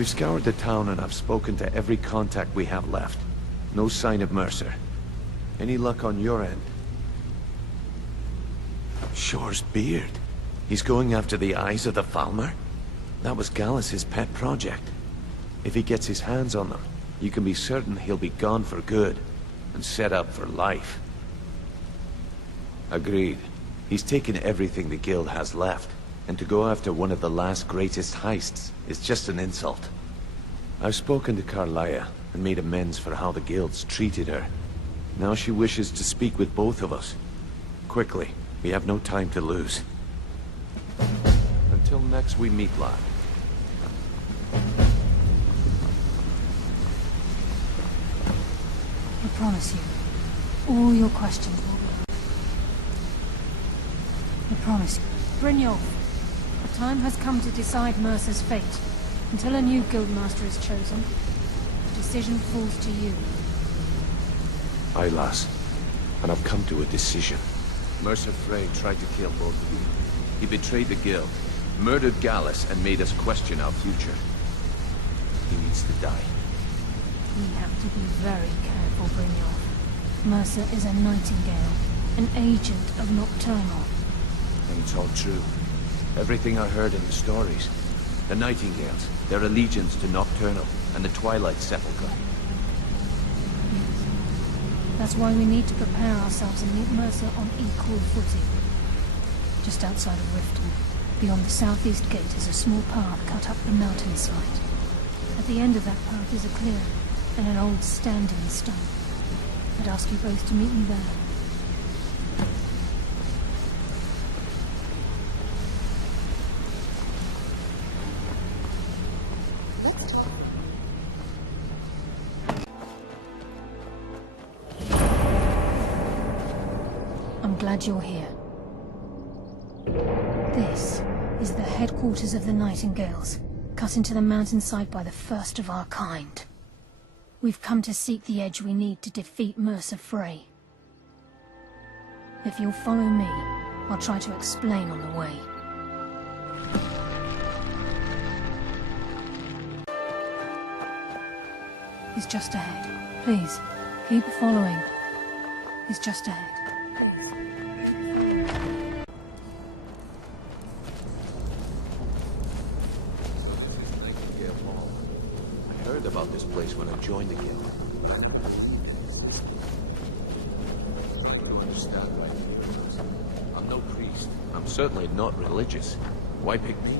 We've scoured the town and I've spoken to every contact we have left. No sign of Mercer. Any luck on your end? Shore's beard. He's going after the eyes of the Falmer? That was Gallus' pet project. If he gets his hands on them, you can be certain he'll be gone for good, and set up for life. Agreed. He's taken everything the guild has left, and to go after one of the last greatest heists is just an insult. I've spoken to Carlia, and made amends for how the guilds treated her. Now she wishes to speak with both of us. Quickly, we have no time to lose. Until next we meet, lad. I promise you, all your questions will be... I promise you. Brynjolf, the time has come to decide Mercer's fate. Until a new guildmaster is chosen, the decision falls to you. Aye, lass. And I've come to a decision. Mercer Frey tried to kill both of you. He betrayed the guild, murdered Gallus, and made us question our future. He needs to die. We have to be very careful, Brynjolf. Mercer is a Nightingale, an agent of Nocturnal. And it's all true. Everything I heard in the stories. The Nightingales, their allegiance to Nocturnal, and the Twilight Sepulchre. Yes. That's why we need to prepare ourselves and meet Mercer on equal footing. Just outside of Riften, beyond the southeast gate is a small path cut up the mountainside. At the end of that path is a clearing, and an old standing stone. I'd ask you both to meet me there. I'm glad you're here. This is the headquarters of the Nightingales, cut into the mountainside by the first of our kind. We've come to seek the edge we need to defeat Mercer Frey. If you'll follow me, I'll try to explain on the way. He's just ahead. Please, keep following. He's just ahead. I heard about this place when I joined the guild. I don't understand right. I'm no priest. I'm certainly not religious. Why pick me?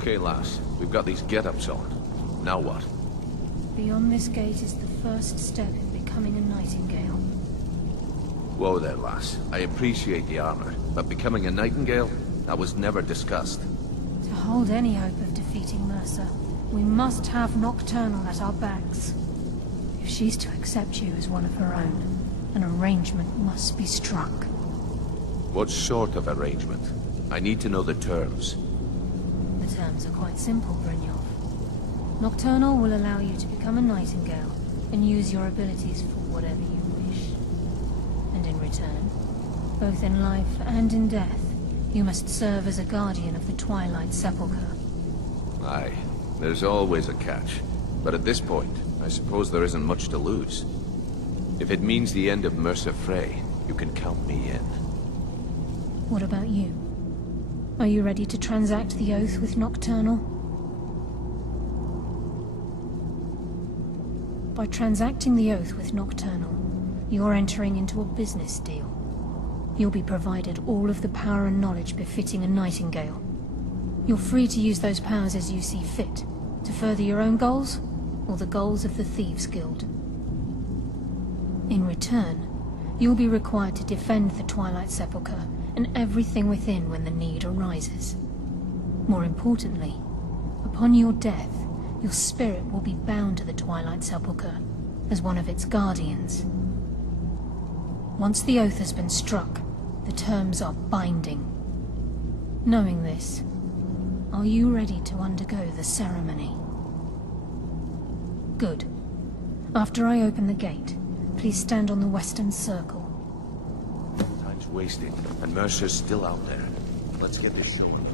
Okay, lass. We've got these get-ups on. Now what? Beyond this gate is the first step in becoming a Nightingale. Whoa there, lass. I appreciate the armor, but becoming a Nightingale? That was never discussed. To hold any hope of defeating Mercer, we must have Nocturnal at our backs. If she's to accept you as one of her own, an arrangement must be struck. What sort of arrangement? I need to know the terms. The terms are quite simple, Brynjolf. Nocturnal will allow you to become a Nightingale and use your abilities for whatever you wish. And in return, both in life and in death, you must serve as a guardian of the Twilight Sepulchre. Aye, there's always a catch. But at this point, I suppose there isn't much to lose. If it means the end of Mercer Frey, you can count me in. What about you? Are you ready to transact the oath with Nocturnal? By transacting the oath with Nocturnal, you're entering into a business deal. You'll be provided all of the power and knowledge befitting a Nightingale. You're free to use those powers as you see fit, to further your own goals, or the goals of the Thieves' Guild. In return, you'll be required to defend the Twilight Sepulchre and everything within when the need arises. More importantly, upon your death, your spirit will be bound to the Twilight Sepulchre as one of its guardians. Once the oath has been struck, the terms are binding. Knowing this, are you ready to undergo the ceremony? Good. After I open the gate, please stand on the western circle. Time's wasting, and Mercer's still out there. Let's get this show on.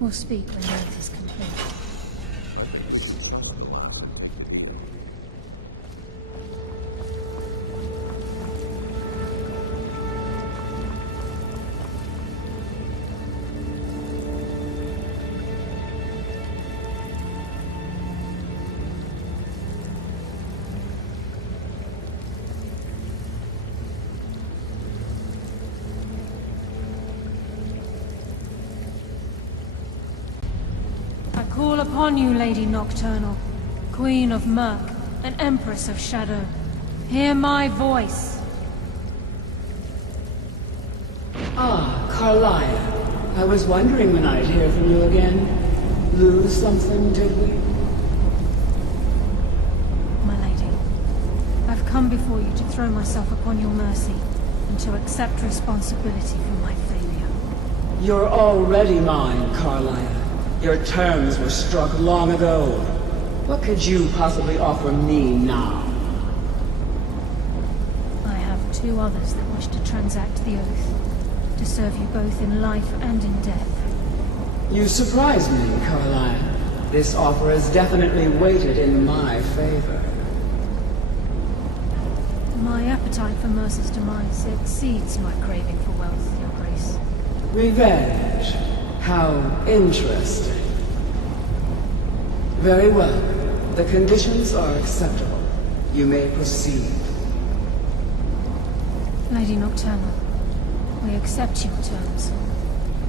We'll speak when the oath is complete. Call upon you, Lady Nocturnal, Queen of Murk and Empress of Shadow. Hear my voice. Ah, Carlia. I was wondering when I'd hear from you again. Lose something, did we? My lady, I've come before you to throw myself upon your mercy and to accept responsibility for my failure. You're already mine, Carlia. Your terms were struck long ago. What could you possibly offer me now? I have two others that wish to transact the oath, to serve you both in life and in death. You surprise me, Carlia. This offer is definitely weighted in my favor. My appetite for Mercer's demise exceeds my craving for wealth, Your Grace. Revenge. How interesting. Very well. The conditions are acceptable. You may proceed. Lady Nocturnal, we accept your terms.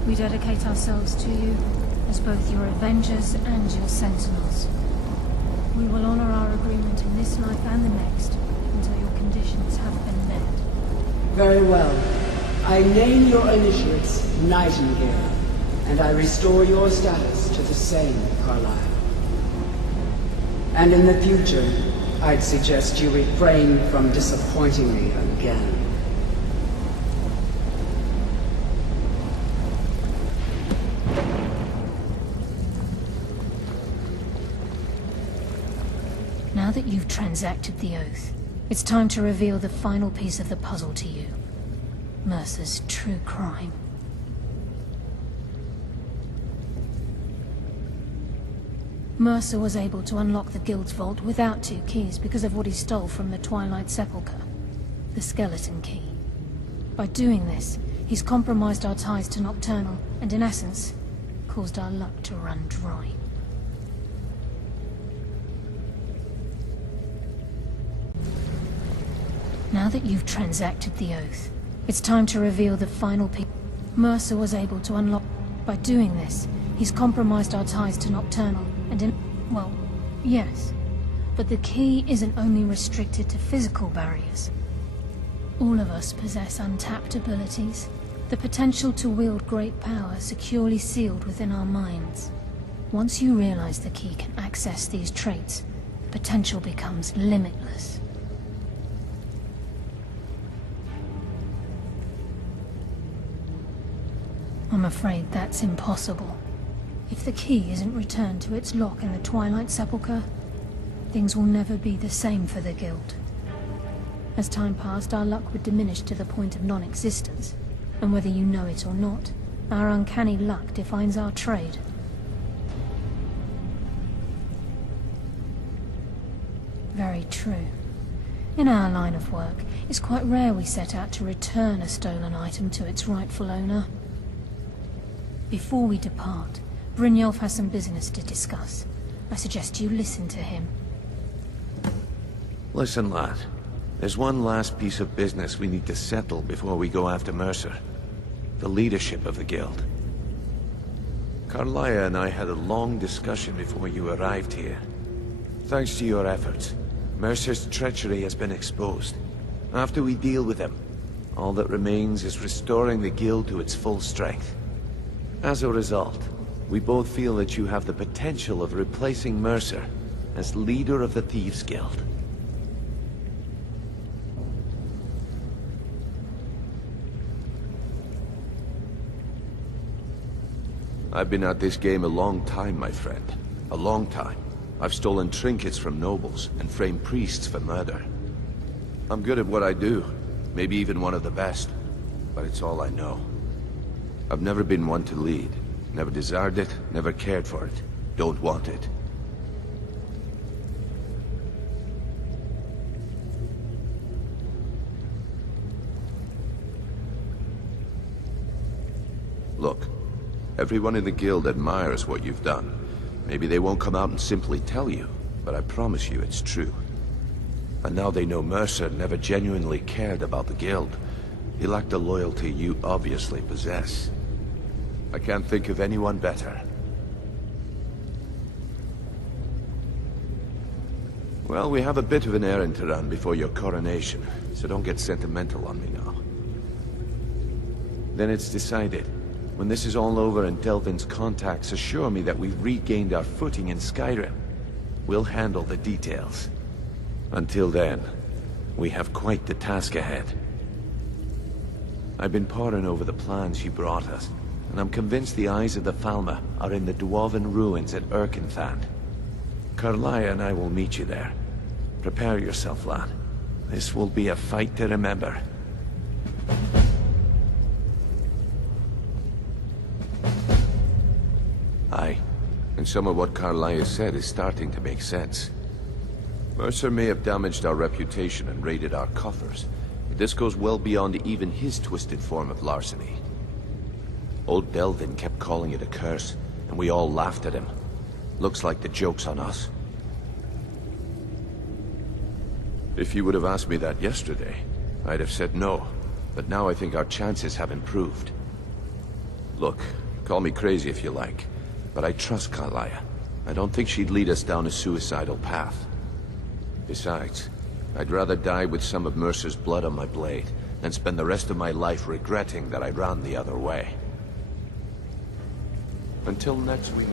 We dedicate ourselves to you as both your avengers and your sentinels. We will honor our agreement in this life and the next until your conditions have been met. Very well. I name your initiates Nightingale, and I restore your status to the same, Carlisle. And in the future, I'd suggest you refrain from disappointing me again. Now that you've transacted the oath, it's time to reveal the final piece of the puzzle to you. Mercer's true crime. Mercer was able to unlock the Guild's vault without 2 keys because of what he stole from the Twilight Sepulchre, the skeleton key. By doing this, he's compromised our ties to Nocturnal and, in essence, caused our luck to run dry. Now that you've transacted the oath, it's time to reveal the final piece. Mercer was able to unlock... By doing this, he's compromised our ties to Nocturnal and well, yes. But the key isn't only restricted to physical barriers. All of us possess untapped abilities, the potential to wield great power securely sealed within our minds. Once you realize the key can access these traits, the potential becomes limitless. I'm afraid that's impossible. If the key isn't returned to its lock in the Twilight Sepulchre, things will never be the same for the Guild. As time passed, our luck would diminish to the point of non-existence, and whether you know it or not, our uncanny luck defines our trade. Very true. In our line of work, it's quite rare we set out to return a stolen item to its rightful owner. Before we depart, Brynjolf has some business to discuss. I suggest you listen to him. Listen, lad. There's one last piece of business we need to settle before we go after Mercer. The leadership of the Guild. Carlia and I had a long discussion before you arrived here. Thanks to your efforts, Mercer's treachery has been exposed. After we deal with him, all that remains is restoring the Guild to its full strength. As a result, we both feel that you have the potential of replacing Mercer as leader of the Thieves' Guild. I've been at this game a long time, my friend. A long time. I've stolen trinkets from nobles and framed priests for murder. I'm good at what I do, maybe even one of the best, but it's all I know. I've never been one to lead. Never desired it, never cared for it. Don't want it. Look, everyone in the Guild admires what you've done. Maybe they won't come out and simply tell you, but I promise you it's true. And now they know Mercer never genuinely cared about the Guild. He lacked the loyalty you obviously possess. I can't think of anyone better. Well, we have a bit of an errand to run before your coronation, so don't get sentimental on me now. Then it's decided. When this is all over and Delvin's contacts assure me that we've regained our footing in Skyrim, we'll handle the details. Until then, we have quite the task ahead. I've been poring over the plans you brought us, and I'm convinced the eyes of the Falmer are in the Dwarven ruins at Erkenthand. Carlia and I will meet you there. Prepare yourself, lad. This will be a fight to remember. Aye, and some of what Carlia said is starting to make sense. Mercer may have damaged our reputation and raided our coffers, but this goes well beyond even his twisted form of larceny. Old Delvin kept calling it a curse, and we all laughed at him. Looks like the joke's on us. If you would have asked me that yesterday, I'd have said no, but now I think our chances have improved. Look, call me crazy if you like, but I trust Carlia. I don't think she'd lead us down a suicidal path. Besides, I'd rather die with some of Mercer's blood on my blade than spend the rest of my life regretting that I ran the other way. Until next week.